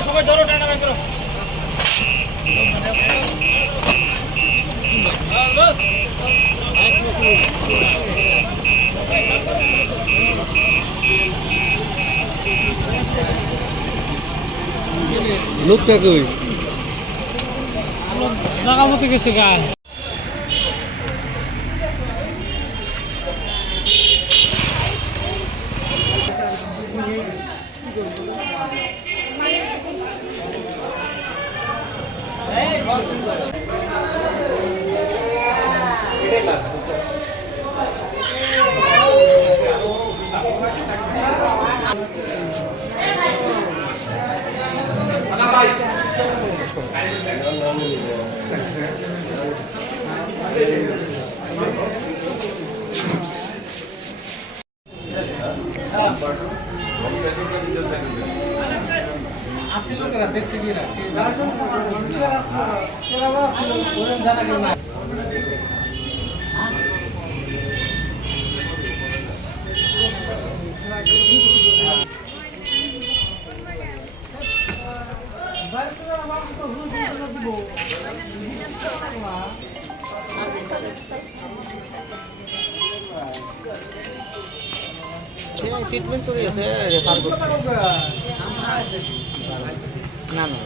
সবাই ধরো টানা বাই করো বাস লোকটা কই জায়গা মতো গেছে গায়ে দেখছি কিনা ট্রিটমেন্ট চলে গেছে রেফার করছে না না